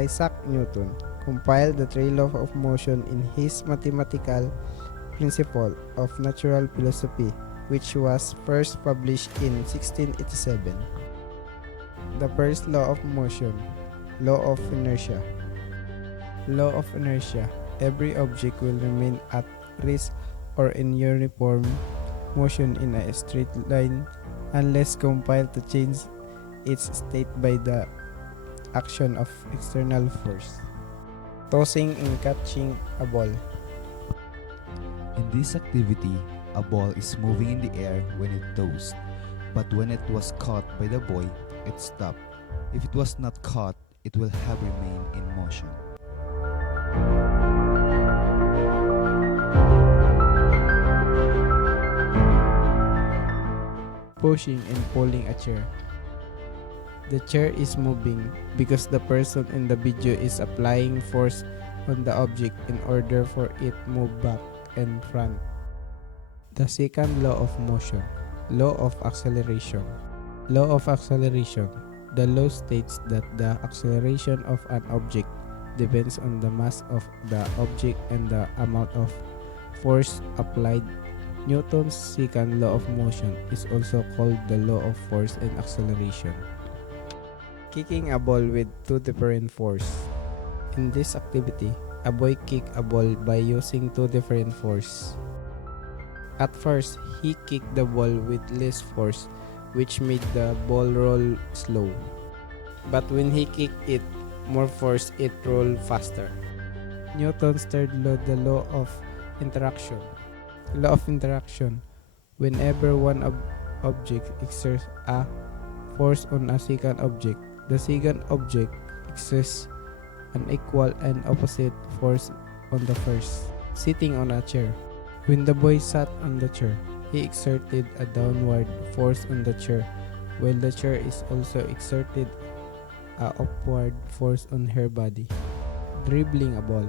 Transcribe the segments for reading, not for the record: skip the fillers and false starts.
Isaac Newton compiled the three laws of motion in his mathematical principle of natural philosophy, which was first published in 1687. The first law of motion, law of inertia. Law of inertia. Every object will remain at rest or in uniform motion in a straight line unless compelled to change its state by the action of external force. Tossing and catching a ball. In this activity, a ball is moving in the air when it tossed, but when it was caught by the boy, it stopped. If it was not caught, it will have remained in motion. Pushing and pulling a chair. The chair is moving because the person in the video is applying force on the object in order for it move back and front. The second law of motion, law of acceleration. Law of acceleration. The law states that the acceleration of an object depends on the mass of the object and the amount of force applied. Newton's second law of motion is also called the law of force and acceleration. Kicking a ball with two different force. In this activity, a boy kicked a ball by using two different force. At first, he kicked the ball with less force, which made the ball roll slow. But when he kicked it more force, it rolled faster. Newton's third law, the law of interaction. Law of interaction. Whenever one object exerts a force on a second object, the second object exerts an equal and opposite force on the first. Sitting on a chair. When the boy sat on the chair, he exerted a downward force on the chair, while the chair is also exerted a upward force on her body. Dribbling a ball.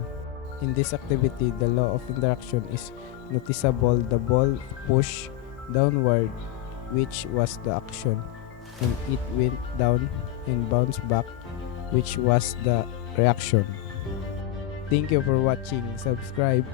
In this activity, the law of interaction is noticeable. The ball pushed downward, which was the action, and it went down and bounced back, which was the reaction. Thank you for watching. Subscribe.